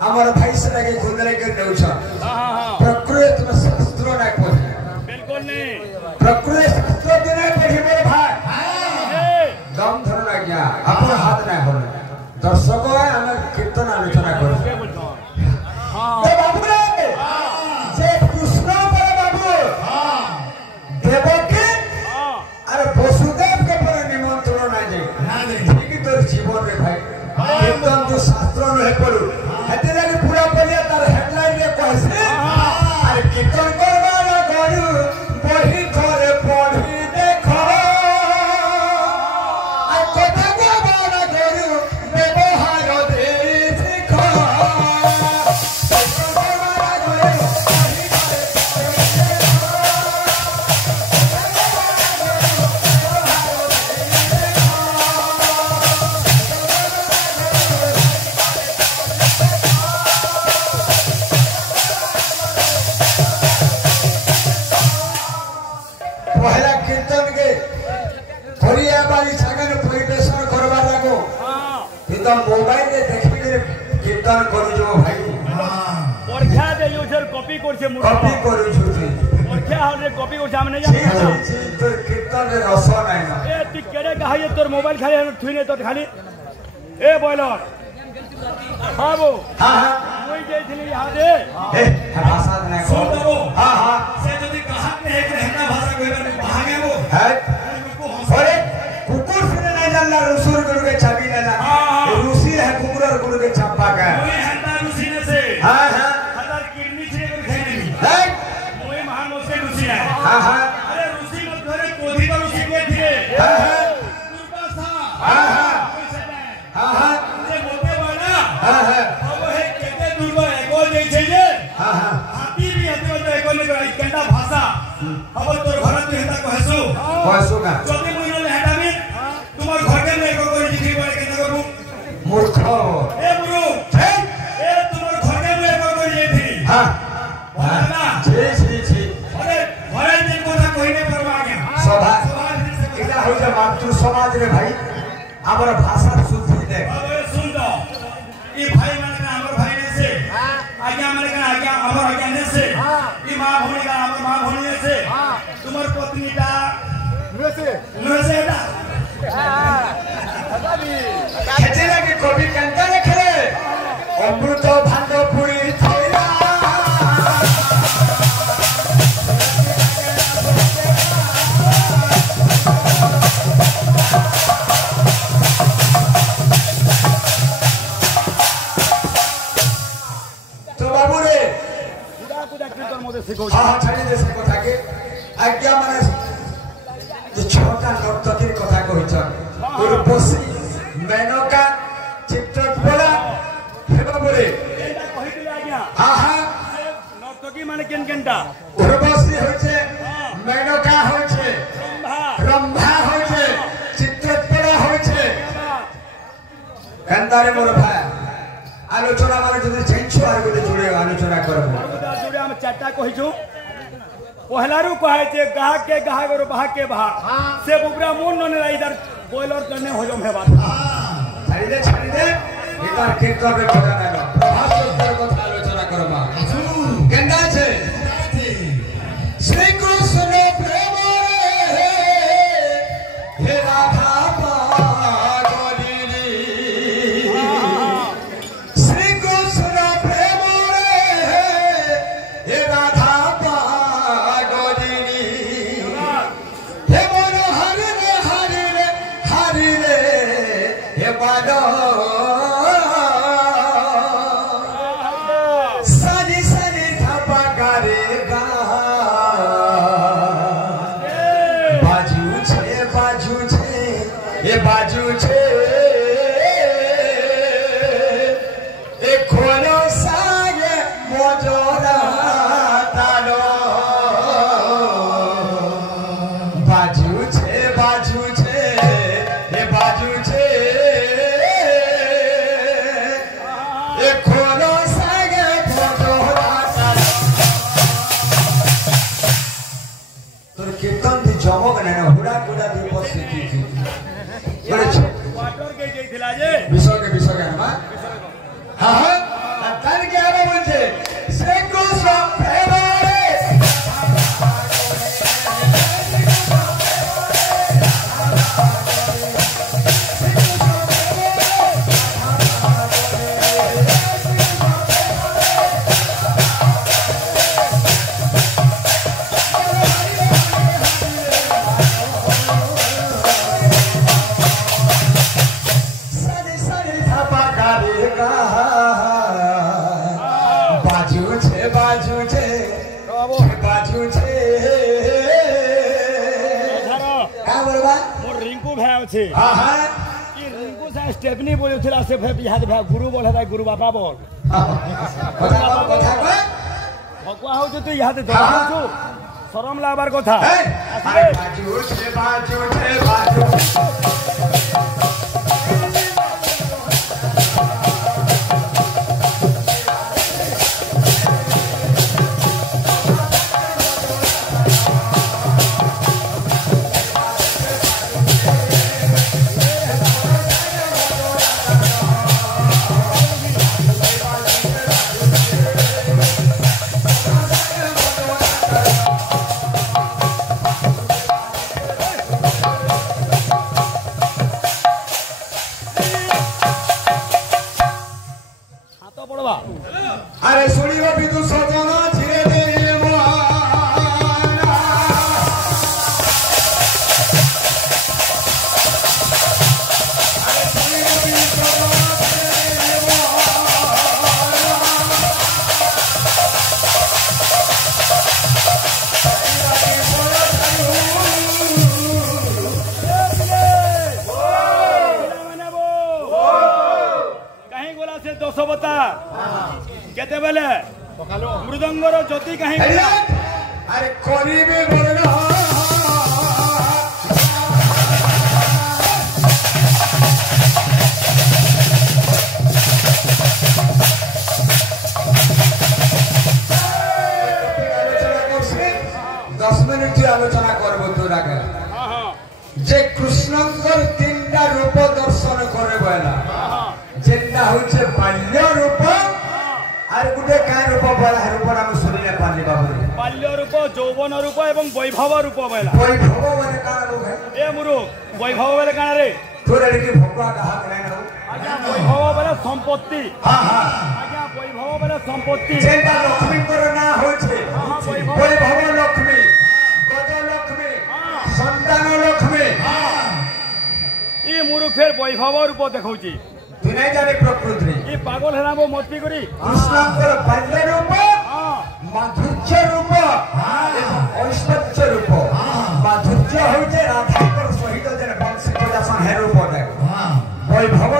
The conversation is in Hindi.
हमारा भाई से लगे खुदरे के नौचा प्रकृति में शास्त्रों ने पढ़ी बिल्कुल नहीं प्रकृति शास्त्रों के नहीं पढ़ी मेरे भाई दम धरना क्या अपना हाथ नहीं होना दर्शकों है हमें कीर्तन आलोचना करो तो बाबू रे जे कृष्ण पर बाबू देवकी अरे वसुदेव के पर निमंत्रण ना दे ठीक तो जीवन रे भाई कीर्तन तो शास्त्रों में पढ़ो हेते लगे पूरा पढ़िया तार हेडलाइन रे कहसे अरे कीर्तन करबा ना गरु बही घरे पढ़ी देखो आ कथा गाबा ना गरु व्यवहार दे देखो पहला कीर्तन के थोड़िया बारी छागन परिवेशन करवा लागो तो मोबाइल रे देखि के कीर्तन करू जो भाई परीक्षा दे यूजर कॉपी करछे मुर कॉपी करू छुती परीक्षा हरे कॉपी कर सामने जा तो कीर्तन रे रस नाही ना ए ती केड़े कहाय तोर मोबाइल खाली थुइने तो खाली ए बॉयलर हां हां कोई जेथिली यहां दे ए भाषा नहीं सुन बाबू हां हां से यदि कहा के एक रहना भाषा कहबे भागे वो है अरे कुकुर से नहीं जानला रसूल गुरु के छवि लेना रूसी है कुकुर और गुरु के छप्पा का कोई हंता रुसीने से हां हां हजार किडनी से कर खाई नहीं है कोई महान मुझसे रुसी है हां हां अरे रुसी मत करे कोधी का रुसी के थे हां हां दुर्वासा हां हां हां हां से मोटे वाला हां हां अब है केते दुर्वा एको जैसे जे हां हां हाथी भी हते तो एको ने कराई केंदा भाषा अब तोर घर तू हेता कहसु कहसु का जदी महीना ले हेता भी तुम्हार घर के में एको कोई दिखी बोले केते करू मूर्ख ए गुरु ए तुम्हार घर के में एको कोई ये थी हां बोला जी अरे घरे दिन को ना कोई नहीं परवा गया सभा समाज से इला हो जा मातृ समाज रे भाई हमर भाषा शुद्ध दे अब सुन दो ई भाई माने का हमर भाई ने से आज्ञा माने का आज्ञा हमर आज्ञा ने से ई मां भोनी का हमर मां भोनी ने से तुम्हार पत्नी ता नसे ता खेते लगे कवि कंता रखे अमृत भांग पुरी थैला तो बाबू रे कुदा कीर्तन मते सिखौ हां छाड़ी दे से कथा के आज्ञा माने जे छोटा नर्तकीर कथा कहिछ उर्वशी मेनका चित्रकला हे बाबू रे एटा कहिदिले आज्ञा हां हां नर्तकी माने केनकेनटा उर्वशी होइछे मेनका होइछे रंभा रंभा होइछे चित्रकला होइछे कंदारे मोर भाई आलोचना माने जदि चेंचो आर गोटे जोड़े आलोचना करबो कुदा जोड़े हम चारटा कहिछु पहलारू कहे जे गाह के गाह गरो बाह के बाह से बुबरा मन न लाई इधर बॉयलर करने हो जम है बात छाड़ी दे इधर कीर्तन रे बजा ना प्रभास पर कथा आलोचना करबा केंदा छे श्री कृष्ण प्रेम रे हे राधा पागली श्री कृष्ण प्रेम रे हे राधा पागली हे मन हरि रे हे बालो सनी सनी धपा करे गा बाजू छे ये बाजू छे ए खोलो सागे मोजोरा तालो बाजू छे ये बाजू छे ए खोलो सागे मोजोरा तालो तोर कीर्तन दी जमक नै हुडा गुडा दी उपस्थिति थी बड़े वाटर के जइथिला जे विषय के हमा हां हां बाजू छे का बोलबा मोर रिंकू भाई अछि हां हां ई रिंकू से स्टेपनी बोलथिला से भाई बिहार भाई गुरु बोले भाई गुरु बाबा बोल কথা भगवा हो जे तू याद धरु छु शरम लागबार কথা अरे बाजू छे बाजू अरे सुनियो विदु सजना धीरे धीरे मोहाना अरे सुनियो विदु सजना धीरे कहीं गोला से 200 बता केते बेले मृदंगर ज्योति कहीं अरे करीबे बोलना आलोचना करब तोर आगे जे कृष्णंकर 3टा रूप दर्शन करे बेला जेटा होचे बाल्य रूप आर गुटे का रूप बला रूप नाम सुनिले पानी बाबू बाल्य रूप यौवन रूप एवं वैभव रूप बेला वैभव माने का रूप है ए मुरु वैभव बेले काना रे तोरे की भगवा कहा करे ना आज्ञा वैभव बेले संपत्ति हां हां आज्ञा वैभव बेले संपत्ति जेटा लक्ष्मी कर ना होचे वैभव लक्ष्मी गज लक्ष्मी संतान लक्ष्मी ई मुरु फेर वैभव रूप देखौची तू नहीं जाने प्रकृति ई पागल है ना वो मस्ती करी कृष्णंकर बाल्य रूप माधुर्य रूप ऐश्वर्य रूप माधुर्य होचे राधाकर सहित जे वंश प्रजासन है रूप वैभव